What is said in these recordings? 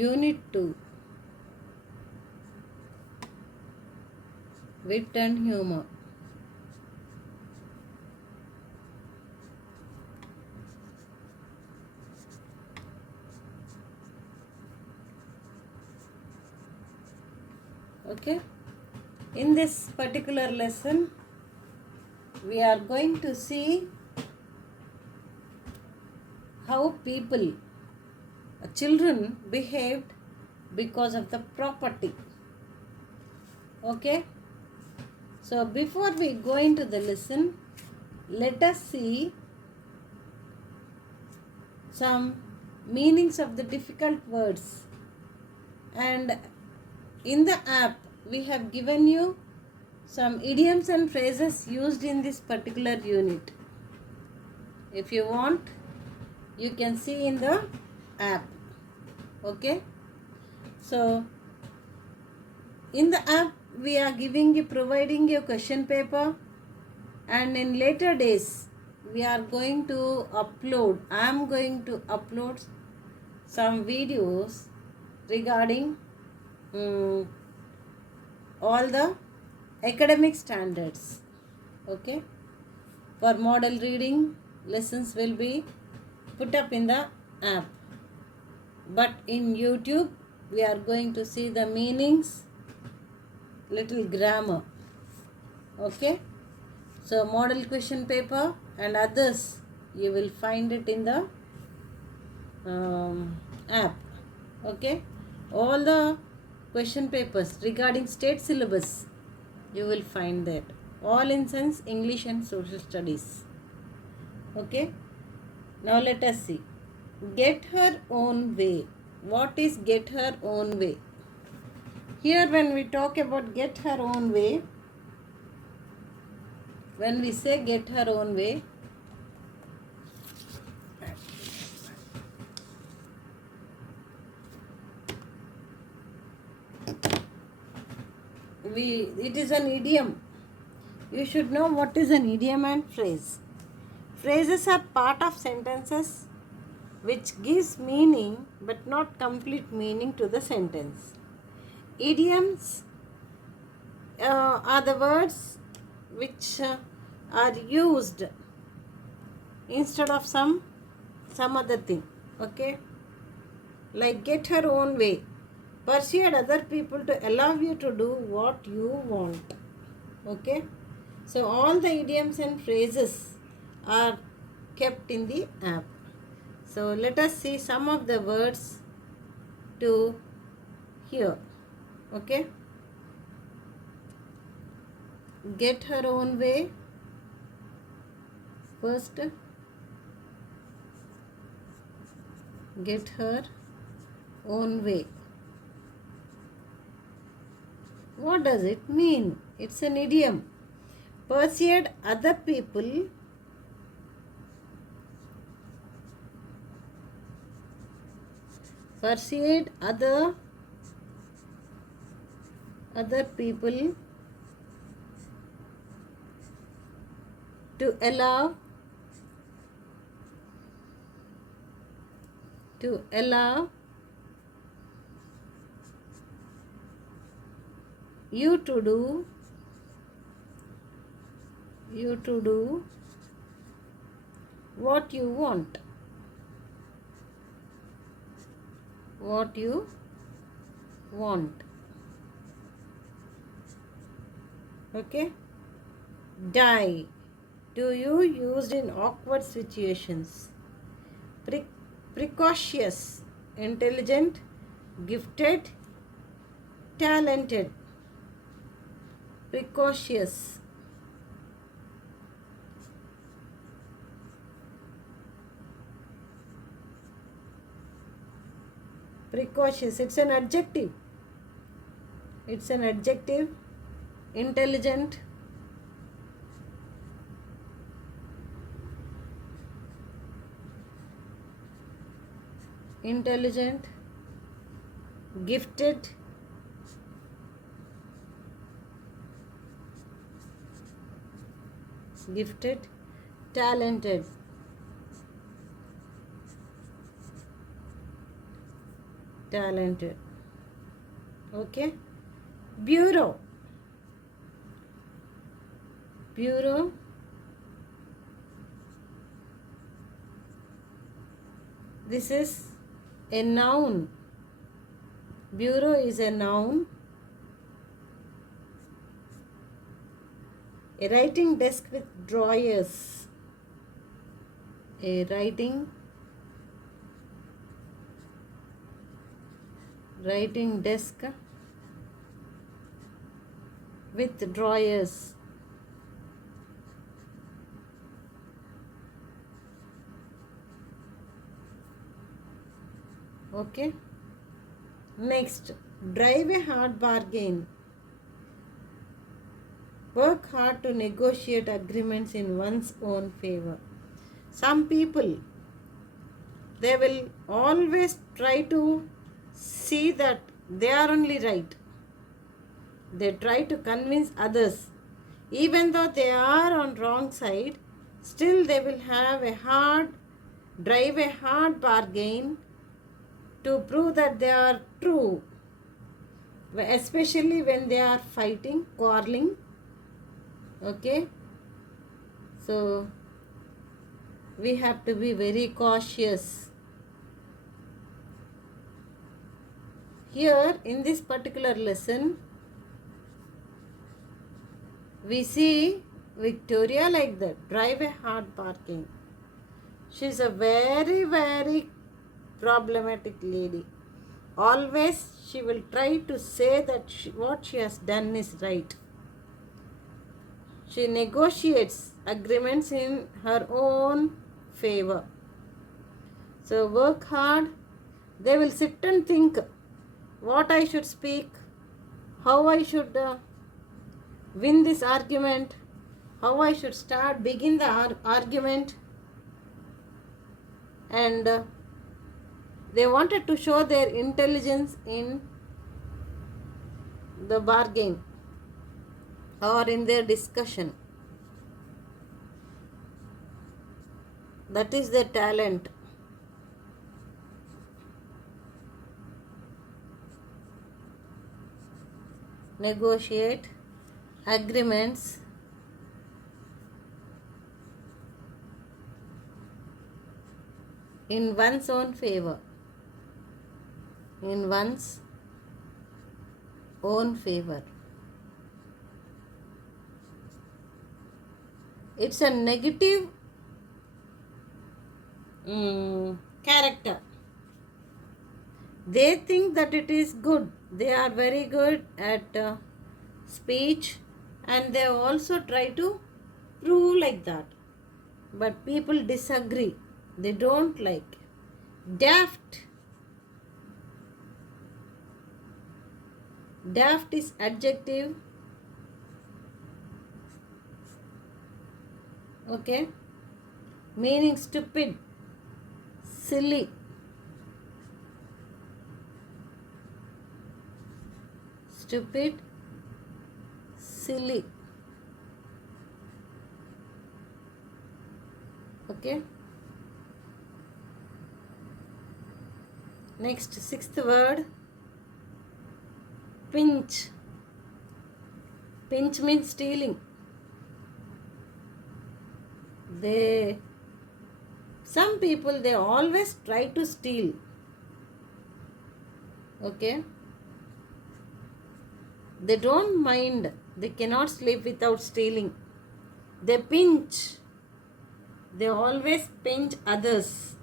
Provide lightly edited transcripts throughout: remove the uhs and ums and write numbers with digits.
Unit-2, Wit and Humour. Okay, in this particular lesson, we are going to see how children behaved because of the property. Okay, so before we go into the lesson, let us see some meanings of the difficult words. And in the app, we have given you some idioms and phrases used in this particular unit. If you want, you can see in the app. Okay, so in the app, we are providing you question paper, and in later days we are going to upload. I am going to upload some videos regarding all the academic standards. Okay, for model reading, lessons will be put up in the app, but in YouTube we are going to see the meanings, little grammar. Okay, so model question paper and others, you will find it in the app. Okay, all the question papers regarding state syllabus, you will find that, all in science, English and social studies. Okay, now let us see. Get her own way. What is get her own way? Here when we talk about get her own way, when we say get her own way, it is an idiom. You should know what is an idiom and phrase. Phrases are part of sentences which gives meaning but not complete meaning to the sentence. Idioms are the words which are used instead of some other thing. Okay, like get her own way. Persuade other people to allow you to do what you want. Okay, so all the idioms and phrases are kept in the app. So let us see some of the words to here. Okay, get her own way. First, get her own way. What does it mean? It's an idiom. Persuade other people other people to allow you to do what you want. Okay, die. Do you used in awkward situations. Precocious, intelligent, gifted, talented. Precocious. Precocious, it's an adjective. Intelligent, gifted, talented. talented. Okay. Bureau. Bureau. This is a noun. Bureau is a noun. A writing desk with drawers. A writing desk with drawers. Okay. Next, drive a hard bargain. Work hard to negotiate agreements in one's own favor. Some people, they will always try to see that they are only right. They try to convince others. Even though they are on wrong side, still they will drive a hard bargain to prove that they are true. Especially when they are fighting, quarreling. Okay. So, we have to be very cautious. Here, in this particular lesson, we see Victoria like that, drive a hard bargain. She is a very, very problematic lady. Always she will try to say that what she has done is right. She negotiates agreements in her own favor. So work hard. They will sit and think what I should speak, how I should win this argument, how I should begin the argument. And they wanted to show their intelligence in the bargain or in their discussion. That is their talent. Negotiate agreements in one's own favor. In one's own favor. It's a negative character. They think that it is good. They are very good at speech, and they also try to prove like that. But people disagree. They don't like. Daft. Daft is adjective. Okay. Meaning stupid, silly. Stupid, silly. Okay. Next, sixth word, pinch. Pinch means stealing. Some people, they always try to steal. Okay. They don't mind. They cannot sleep without stealing. They pinch. They always pinch others.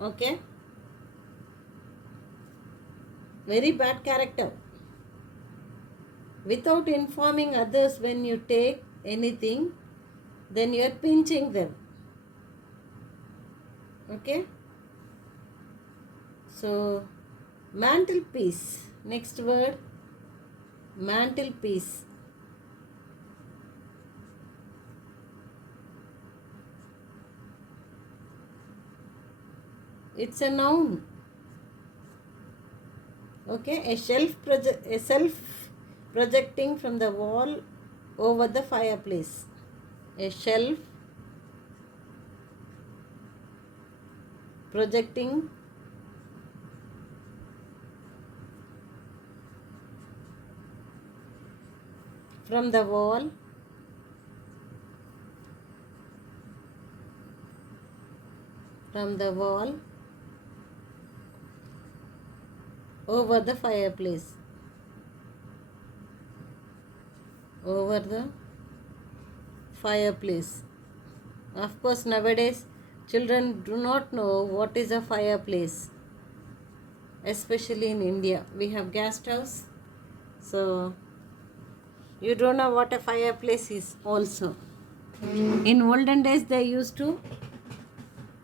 Okay. Very bad character. Without informing others when you take anything, then you are pinching them. Okay. So, mantelpiece. Next word, mantelpiece. It's a noun. Okay, a self projecting from the wall over the fireplace. A shelf projecting from the wall, over the fireplace, over the fireplace. Of course, nowadays children do not know what is a fireplace, especially in India. We have gas stoves, so you don't know what a fireplace is also. In olden days, they used to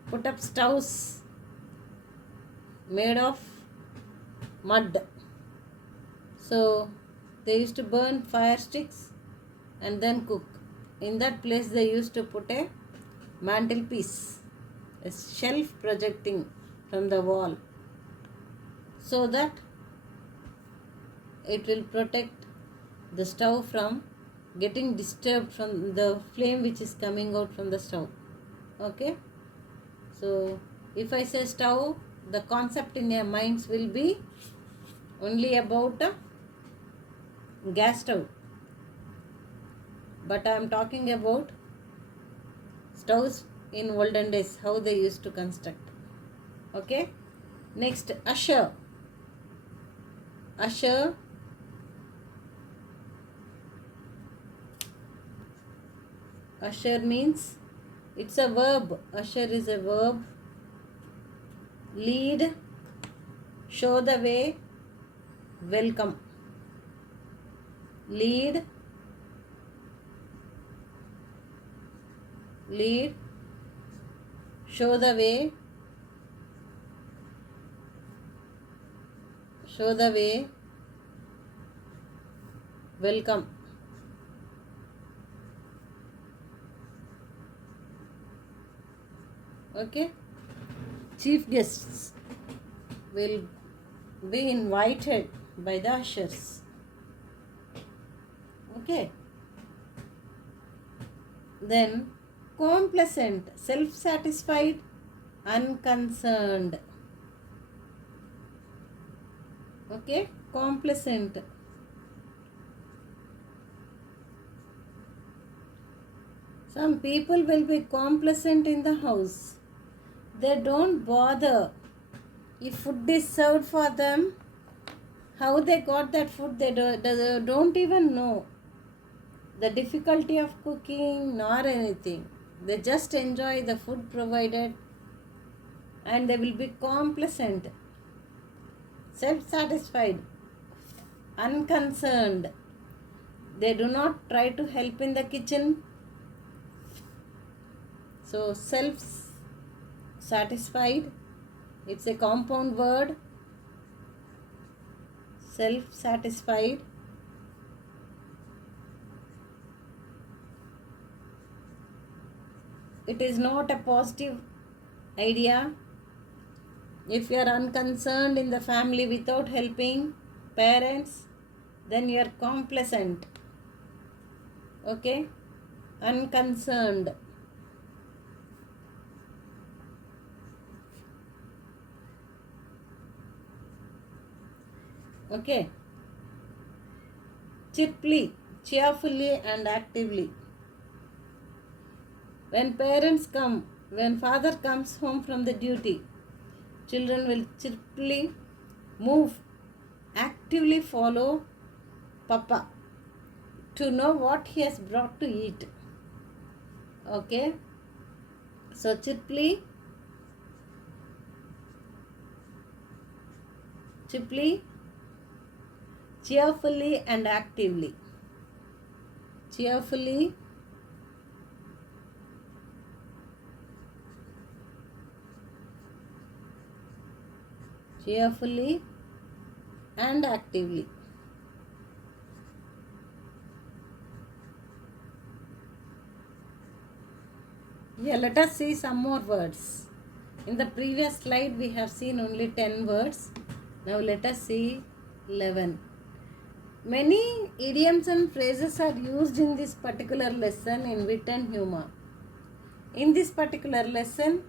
put up stoves made of mud. So they used to burn fire sticks and then cook. In that place, they used to put a mantelpiece, a shelf projecting from the wall, so that it will protect the stove from getting disturbed from the flame which is coming out from the stove. Okay, so if I say stove, the concept in your minds will be only about a gas stove, but I am talking about stoves in olden days, how they used to construct. Okay, next, usher. Usher means, it's a verb. Usher is a verb. Lead, show the way, welcome. Lead, show the way, welcome. Okay, chief guests will be invited by the ushers. Okay, then complacent, self-satisfied, unconcerned. Okay, complacent. Some people will be complacent in the house. They don't bother if food is served for them. How they got that food, they don't even know the difficulty of cooking nor anything. They just enjoy the food provided, and they will be complacent, self-satisfied, unconcerned. They do not try to help in the kitchen. So self-satisfied, it's a compound word. Self-satisfied. It is not a positive idea. If you are unconcerned in the family without helping parents, then you are complacent. Okay? Unconcerned. Okay? Cheerfully, and actively. When father comes home from the duty, children will cheerfully move, actively follow Papa to know what he has brought to eat. Okay? So cheerfully, cheerfully and actively. Cheerfully, and actively. Yeah, let us see some more words. In the previous slide, we have seen only 10 words. Now let us see 11. Many idioms and phrases are used in this particular lesson in Wit and Humour. In this particular lesson,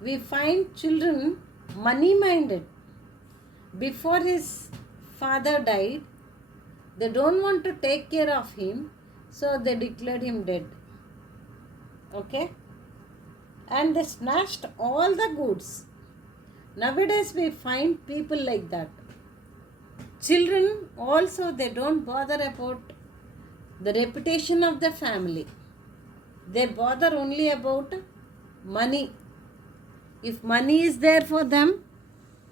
we find children money-minded. Before his father died, they don't want to take care of him. So they declared him dead. Okay? And they snatched all the goods. Nowadays we find people like that. Children also, they don't bother about the reputation of the family. They bother only about money. If money is there for them,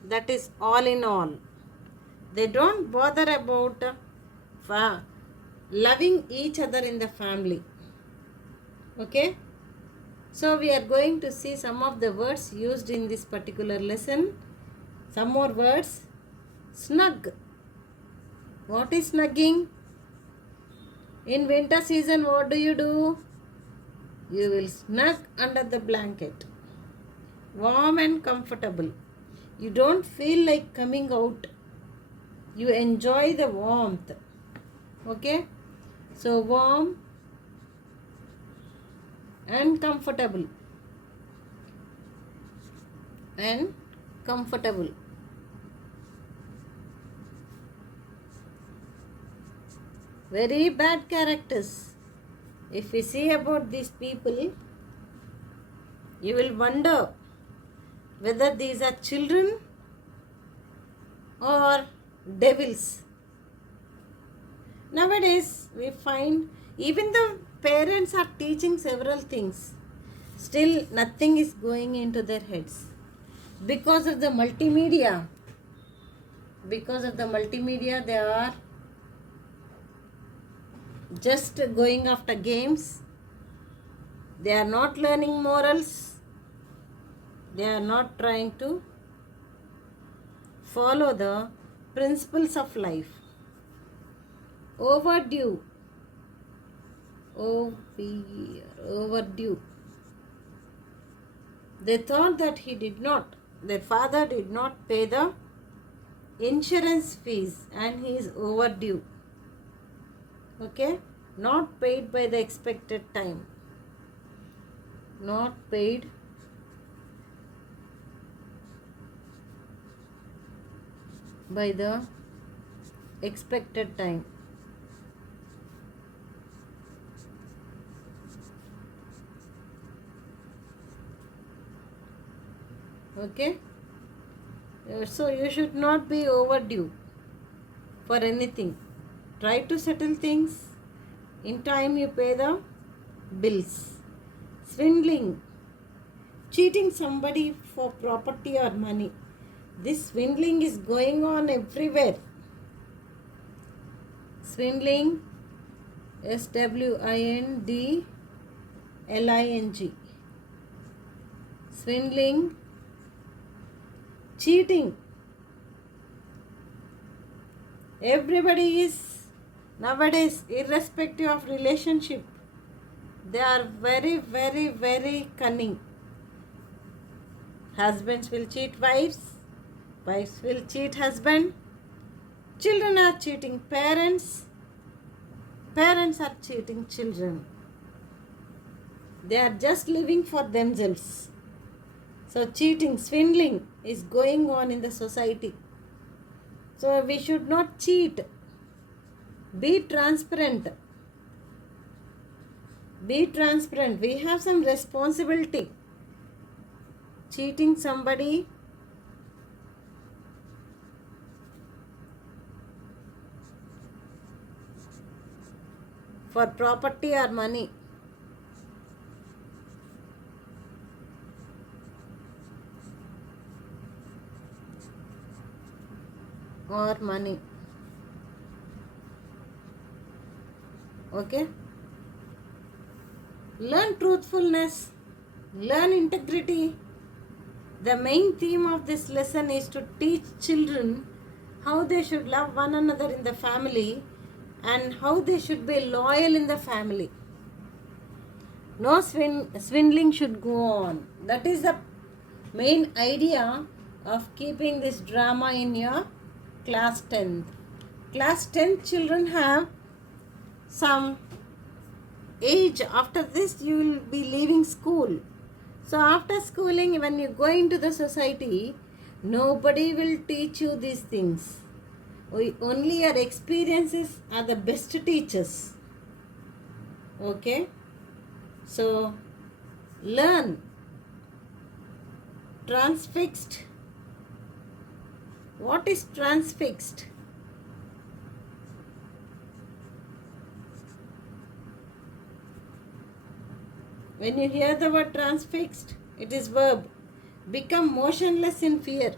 that is all in all. They don't bother about loving each other in the family. Okay? So we are going to see some of the words used in this particular lesson. Some more words. Snug. What is snugging? In winter season, what do? You will snug under the blanket. Warm and comfortable. You don't feel like coming out. You enjoy the warmth. Okay? So warm and comfortable. And comfortable. Very bad characters. If we see about these people, you will wonder whether these are children or devils. Nowadays, we find even the parents are teaching several things. Still, nothing is going into their heads. Because of the multimedia. Because of the multimedia, they are just going after games. They are not learning morals. They are not trying to follow the principles of life. Overdue. Overdue. They thought that their father did not pay the insurance fees and he is overdue. Okay? Not paid by the expected time. Not paid by the expected time. Okay? So you should not be overdue for anything. Try to settle things. In time you pay the bills. Swindling. Cheating somebody for property or money. This swindling is going on everywhere. Swindling. SWINDLING. Swindling. Cheating. Everybody is nowadays, irrespective of relationship, they are very, very, very cunning. Husbands will cheat wives. Wives will cheat husband. Children are cheating parents. Parents are cheating children. They are just living for themselves. So cheating, swindling is going on in the society. So we should not cheat. Be transparent. Be transparent. We have some responsibility. Cheating somebody for property or money. Or money. Okay? Learn truthfulness. Learn integrity. The main theme of this lesson is to teach children how they should love one another in the family and how they should be loyal in the family. No swindling should go on. That is the main idea of keeping this drama in your class 10th. Class 10th children have some age. After this you will be leaving school. So after schooling, when you go into the society, nobody will teach you these things. Only your experiences are the best teachers. Okay, so learn. Transfixed. What is transfixed? When you hear the word transfixed, it is verb. Become motionless in fear.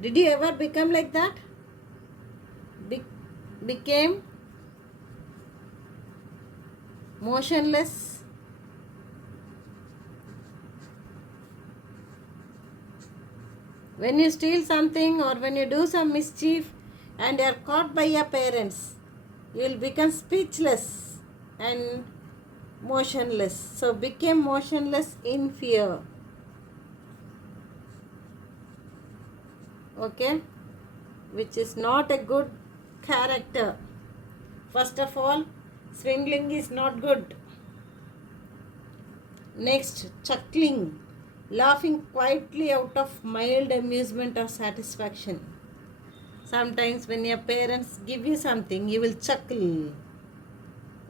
Did you ever become like that? Became motionless. When you steal something or when you do some mischief and you are caught by your parents, you will become speechless and motionless. So became motionless in fear. Okay, which is not a good character. First of all, swindling is not good. Next, chuckling, laughing quietly out of mild amusement or satisfaction. Sometimes when your parents give you something, you will chuckle.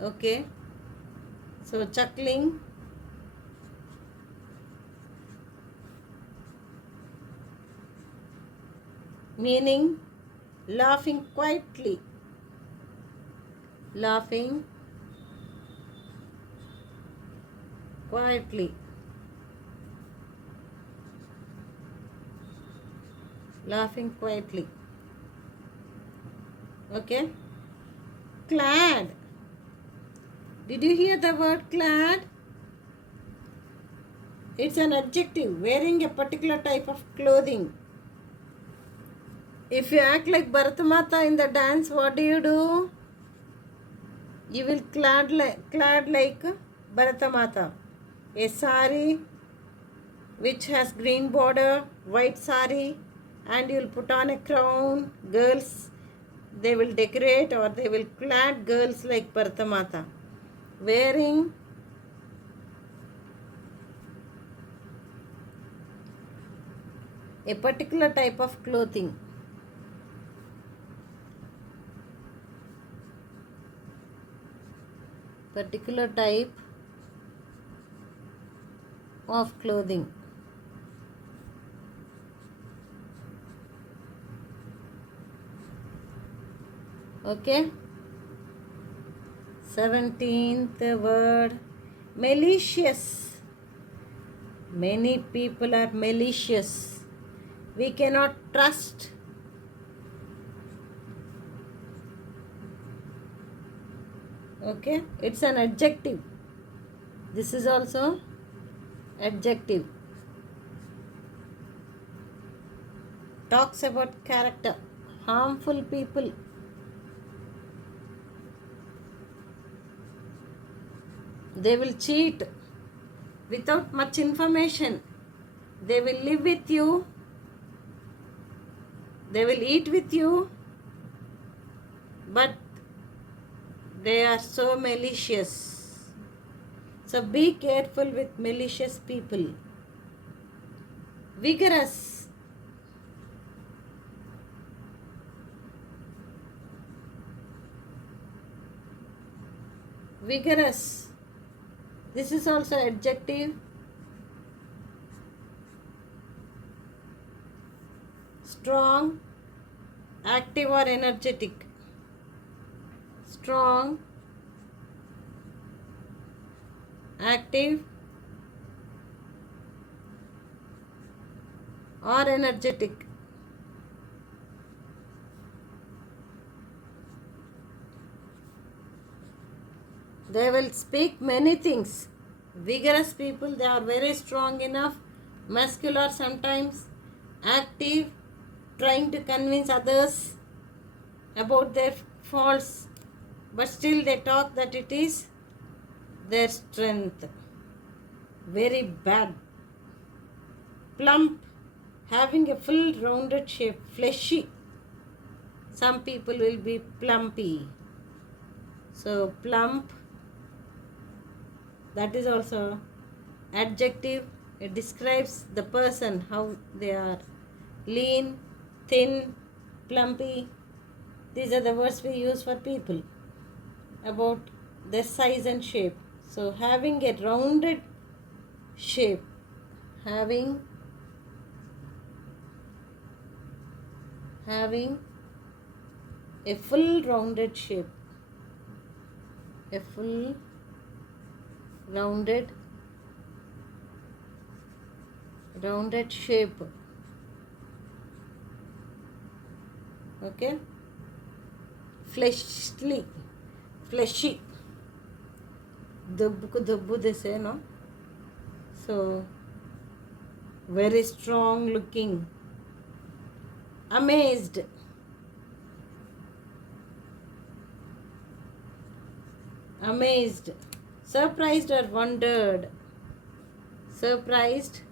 Okay, so chuckling. Meaning laughing quietly. Laughing quietly. Laughing quietly. Okay. Clad. Did you hear the word clad? It's an adjective, wearing a particular type of clothing. If you act like Bharatamata in the dance, what do? You will clad like Bharatamata. A sari which has green border, white sari, and you will put on a crown. Girls, they will decorate or they will clad girls like Bharatamata. Wearing a particular type of clothing. Particular type of clothing. Okay. 17th word, malicious. Many people are malicious. We cannot trust. Okay, it's an adjective. This is also adjective. Talks about character. Harmful people. They will cheat without much information. They will live with you. They will eat with you. But they are so malicious. So be careful with malicious people. Vigorous. Vigorous. This is also adjective. Strong, active or energetic. Strong, active or energetic. They will speak many things. Vigorous people, they are very strong enough. Muscular sometimes. Active, trying to convince others about their faults. But still they talk that it is their strength. Very bad. Plump, having a full rounded shape. Fleshy. Some people will be plumpy. So plump, that is also adjective. It describes the person, how they are. Lean, thin, plumpy. These are the words we use for people about their size and shape. So having a rounded shape, having a full rounded shape, a full rounded shape. Okay, fleshy, dubbu they say, no? So very strong looking. Amazed, surprised or wondered, surprised,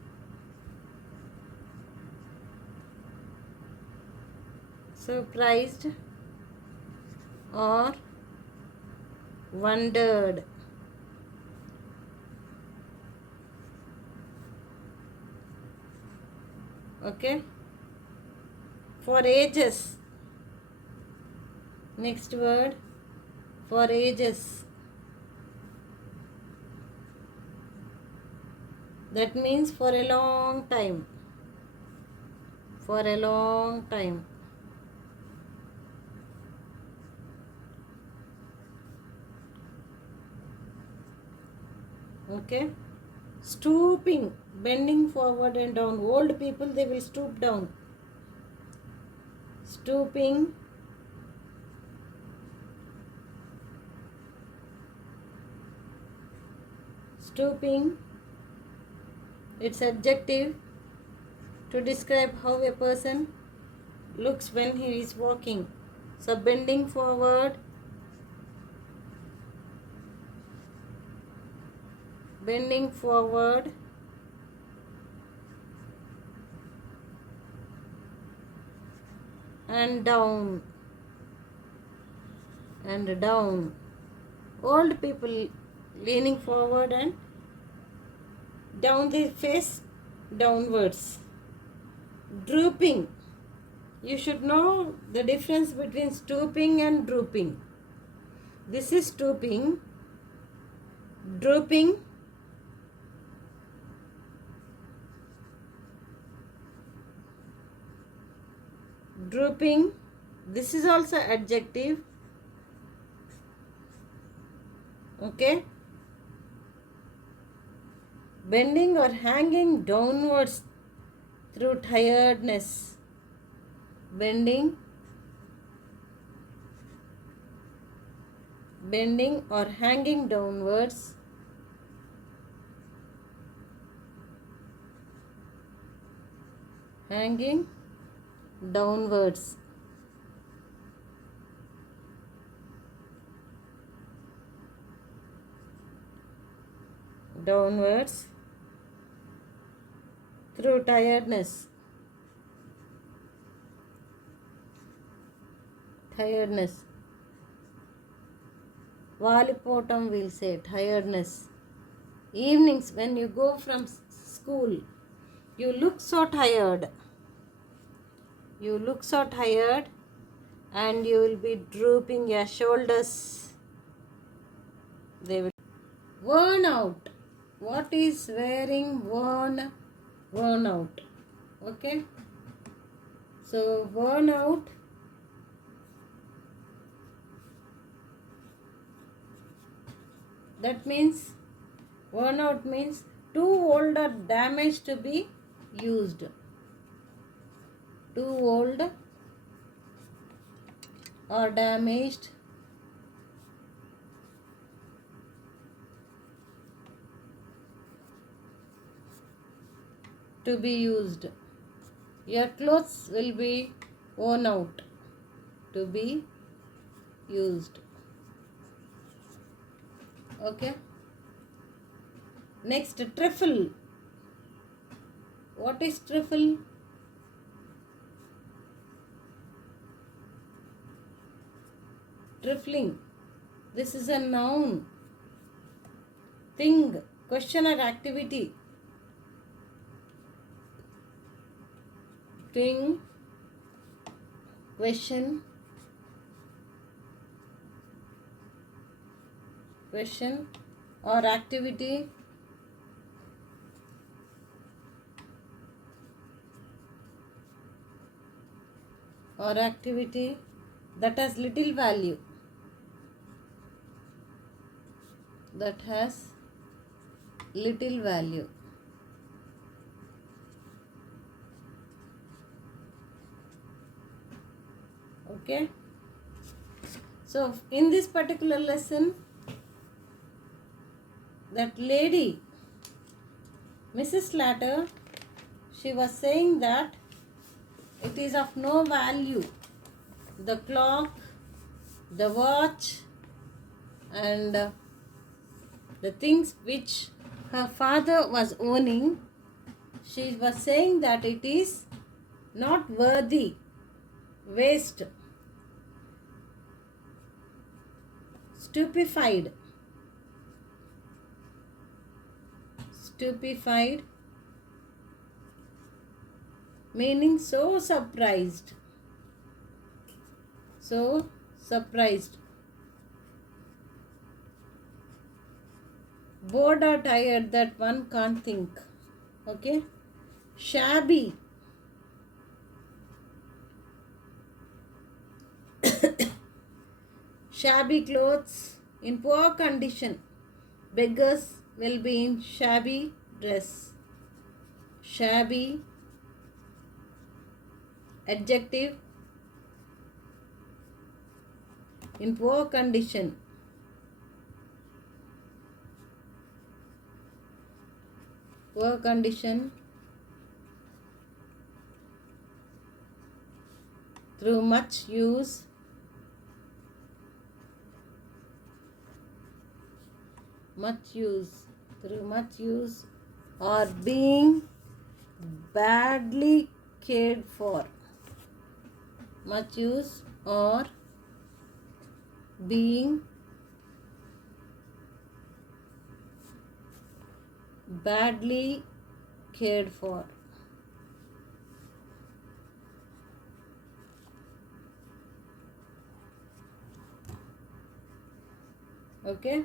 or wondered. Okay, for ages. Next word, for ages. That means for a long time. For a long time. Okay. Stooping, bending forward and down. Old people, they will stoop down. Stooping, it's adjective to describe how a person looks when he is walking. So bending forward, and down, Old people leaning forward and down, the face downwards. Drooping, you should know the difference between stooping and drooping. This is stooping. Drooping, this is also adjective. Okay, bending or hanging downwards through tiredness. Bending or hanging downwards through tiredness. Valipotam, we'll say tiredness. Evenings, when you go from school, you look so tired. And you will be drooping your shoulders. They will. Worn out. What is wearing worn out? Okay. So worn out, that means worn out means too old or damaged to be used. Too old or damaged to be used. Your clothes will be worn out to be used. Okay. Next, trifle. What is trifle? Trifling. This is a noun. Thing, question or activity. Thing, question question or activity that has little value, okay. So in this particular lesson, that lady Mrs. Slatter, she was saying that it is of no value, the clock, the watch, and the things which her father was owning. She was saying that it is not worthy, waste, stupefied, meaning so surprised, bored or tired that one can't think, okay. Shabby, shabby clothes, in poor condition. Beggars will be in shabby dress. Shabby, adjective, in poor condition. Poor condition, through much use, or being badly cared for. Much use or being badly cared for. Okay.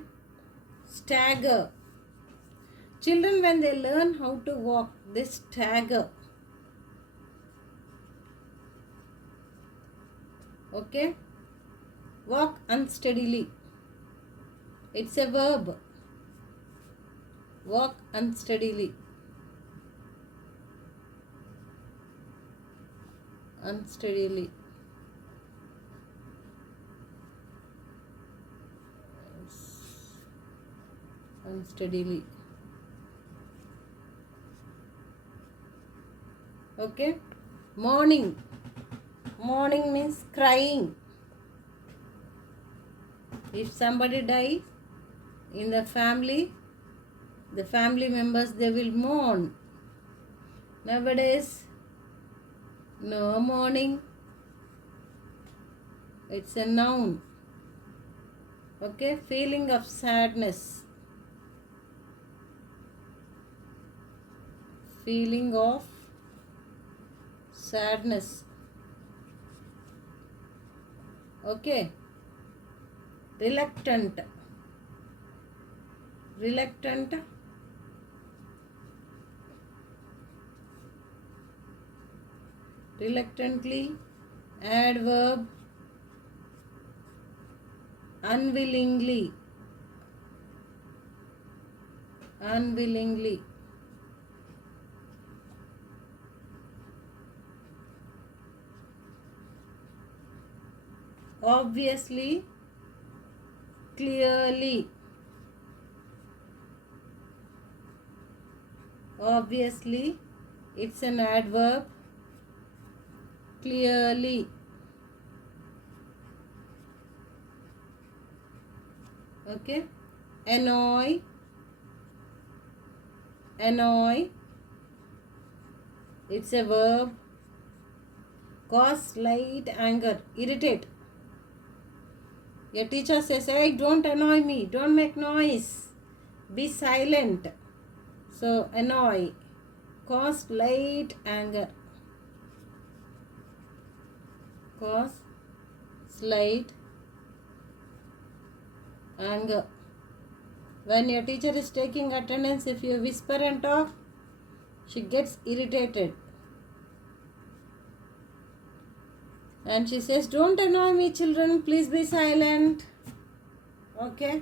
Stagger. Children, when they learn how to walk, they stagger. Okay. Walk unsteadily. It's a verb. Walk unsteadily. Unsteadily. Okay. Mourning. Mourning means crying. If somebody dies in the family members, they will mourn. Nowadays, no mourning. It's a noun. Okay. Feeling of sadness. Okay. Reluctantly adverb, unwillingly. Obviously, clearly. Obviously, it's an adverb. Clearly. Okay. Annoy. It's a verb. Cause slight anger. Irritate. Your teacher says, hey, don't annoy me. Don't make noise. Be silent. So, annoy. Cause slight anger. When your teacher is taking attendance, if you whisper and talk, she gets irritated. And she says, "Don't annoy me, children. Please be silent." Okay?